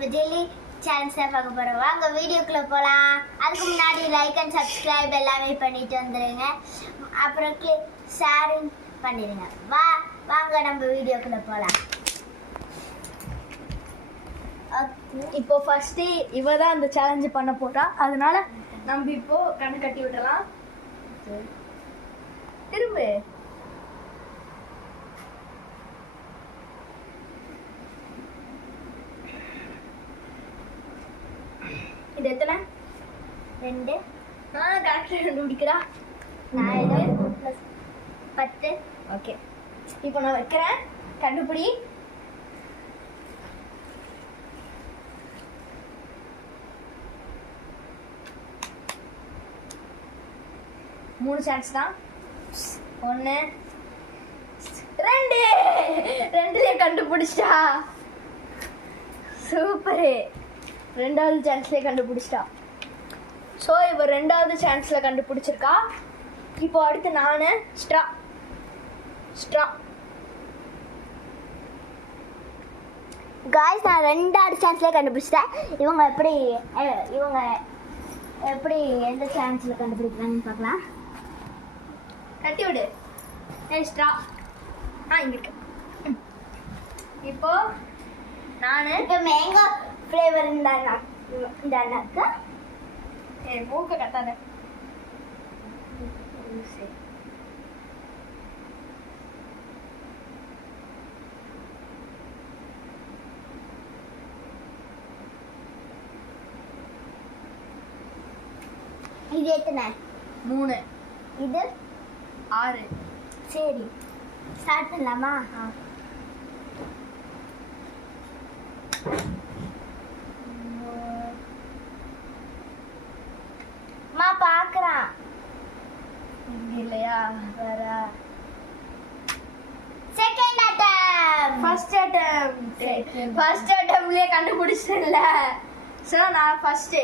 நம்ம daily challenge தான் பார்க்க போகிறோம். வாங்க வீடியோக்குள்ளே போகலாம். அதுக்கு முன்னாடி லைக் அண்ட் சப்ஸ்கிரைப் எல்லாமே பண்ணிட்டு வந்துடுங்க. அப்புறம் ஷேரிங் பண்ணிடுங்க. வாங்க நம்ம வீடியோக்குள்ளே போகலாம். இப்போ ஃபர்ஸ்ட் இவ தான் அந்த சேலஞ்ச் பண்ண போறா. அதனால நம்ம இப்போ கண்ணு கட்டி விடலாம். திரும்ப இது எத்தனை? 2 கரெக்டா கண்டுபிடிக்கிறா. 4 10. ஓகே, இப்போ நான் வைக்கிறேன். கண்டுபிடி. மூணு சான்ஸ் தான். 1 2 2லயே கண்டுபிடிச்சிட்டா. சூப்பரு, ரெண்டாவது சான்ஸ்லயே கண்டுபிடிச்சிட்டா. ஸோ இவ ரெண்டாவது சான்ஸ்ல கண்டுபிடிச்சிருக்கா. இப்போ அடுத்து நானு ஸ்ட்ரா. காய்ஸ், நான் 2வது சான்ஸ்ல கண்டுபிடிச்சிட்டேன். இவங்க எப்படி எந்த சான்ஸ்ல கண்டுபிடிக்கிறாங்கன்னு பார்க்கலாம். கட்டி விடு. ஸ்ட்ரா இங்க இருக்கு. இப்போ நானு இப்போ மேங்கோ ஃப்ளேவர் இந்த அண்ணாக்கு மூக்க கட்டாத. இது எத்தனை? 3. இது 6. சரி, ஸ்டார்ட் பண்ணலாமா? அம்மா பார்க்குறான். இல்லையா? வேற செகண்ட் அட்டம். ஃபர்ஸ்ட் அட்டம்ப்ட்லயே கண்டுபிடிச்சிட்டேன்ல. ஸோ நான் ஃபர்ஸ்ட்